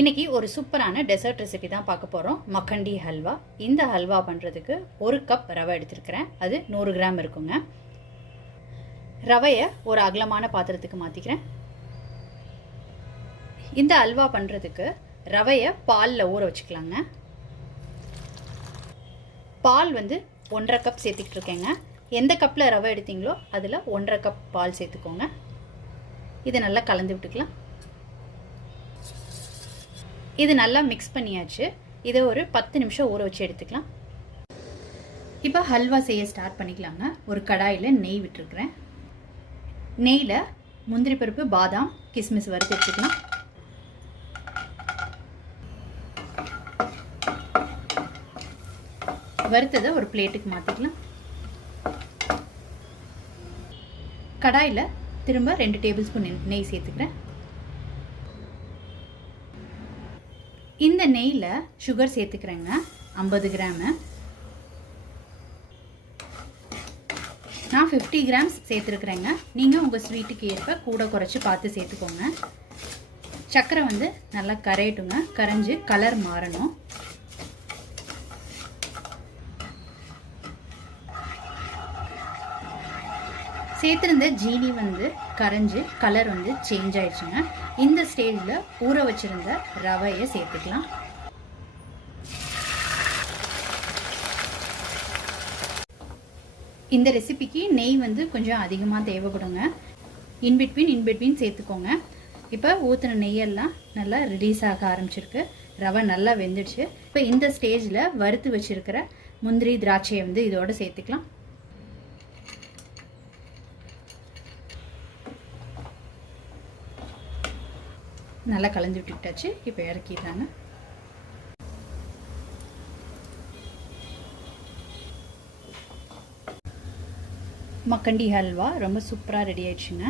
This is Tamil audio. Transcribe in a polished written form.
இன்னைக்கு ஒரு சூப்பரான டெசர்ட் ரெசிபி தான் பார்க்க போகிறோம். மக்கண்டி ஹல்வா. இந்த ஹல்வா பண்ணுறதுக்கு 1 கப் ரவை எடுத்துருக்கிறேன். அது 100 கிராம் இருக்குங்க. ரவையை ஒரு அகலமான பாத்திரத்துக்கு மாற்றிக்கிறேன். இந்த ஹல்வா பண்ணுறதுக்கு ரவையை பாலில் ஊற வச்சுக்கலாங்க. பால் 1.5 கப் சேர்த்துக்கிட்டு இருக்கேங்க. எந்த கப்பில் ரவை எடுத்தீங்களோ அதில் 1.5 கப் பால் சேர்த்துக்கோங்க. இதை நல்லா கலந்து விட்டுக்கலாம். இது நல்லா மிக்ஸ் பண்ணியாச்சு. இதை ஒரு 10 நிமிஷம் ஊற வச்சு எடுத்துக்கலாம். இப்போ ஹல்வா செய்ய ஸ்டார்ட் பண்ணிக்கலாங்க. ஒரு கடாயில் நெய் விட்டுருக்குறேன். நெய்யில் முந்திரி பருப்பு, பாதாம், கிஸ்மிஸ் வறுத்து எடுத்துக்கலாம். வறுத்ததை ஒரு பிளேட்டுக்கு மாற்றிக்கலாம். கடாயில் திரும்ப 2 டேபிள் ஸ்பூன் நெய் சேர்த்துக்கிறேன். இந்த நெய்யில் சுகர் சேர்த்துக்கிறேங்க. 50 கிராமு. நான் 50 கிராம்ஸ் சேர்த்துருக்குறேங்க. நீங்கள் உங்கள் ஸ்வீட்டுக்கு ஏற்ப கூட குறைச்சி பார்த்து சேர்த்துக்கோங்க. சர்க்கரை நல்லா கரையட்டுங்க. கரைஞ்சி கலர் மாறணும். சேர்த்துருந்த ஜீனி கரைஞ்சி கலர் சேஞ்ச் ஆயிடுச்சுங்க. இந்த ஸ்டேஜில் ஊற வச்சுருந்த ரவையை சேர்த்துக்கலாம். இந்த ரெசிபிக்கு நெய் கொஞ்சம் அதிகமாக தேவைப்படுங்க. இன்பிட்வீன் சேர்த்துக்கோங்க. இப்போ ஊற்றின நெய்யெல்லாம் நல்லா ரிலீஸ் ஆக ஆரம்பிச்சிருக்கு. ரவை நல்லா வெந்துடுச்சு. இப்போ இந்த ஸ்டேஜில் வறுத்து வச்சுருக்கிற முந்திரி, திராட்சையை இதோடு சேர்த்துக்கலாம். நல்லா கலந்து விட்டுட்டாச்சு. இப்போ இறக்கிடுறாங்க. மக்கண்டி ஹல்வா ரொம்ப சூப்பராக ரெடி ஆயிடுச்சுங்க.